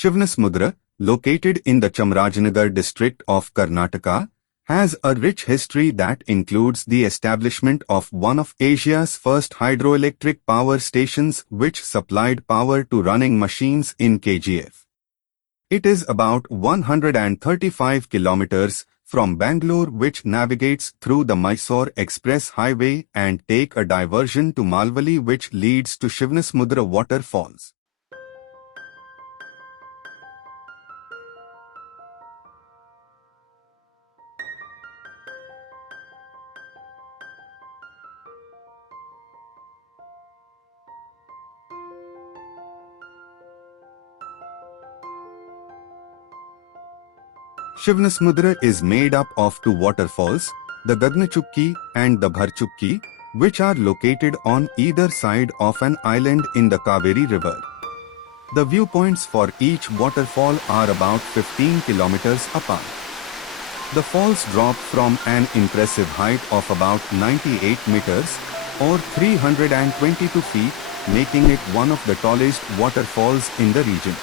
Shivanasamudra, located in the Chamarajanagar district of Karnataka, has a rich history that includes the establishment of one of Asia's first hydroelectric power stations which supplied power to running machines in KGF. It is about 135 kilometers from Bangalore, which navigates through the Mysore Express Highway and take a diversion to Malvali, which leads to Shivanasamudra Waterfalls. Shivanasamudra is made up of two waterfalls, the Gaganachukki and the Bharachukki, which are located on either side of an island in the Kaveri River. The viewpoints for each waterfall are about 15 kilometers apart. The falls drop from an impressive height of about 98 meters or 322 feet, making it one of the tallest waterfalls in the region.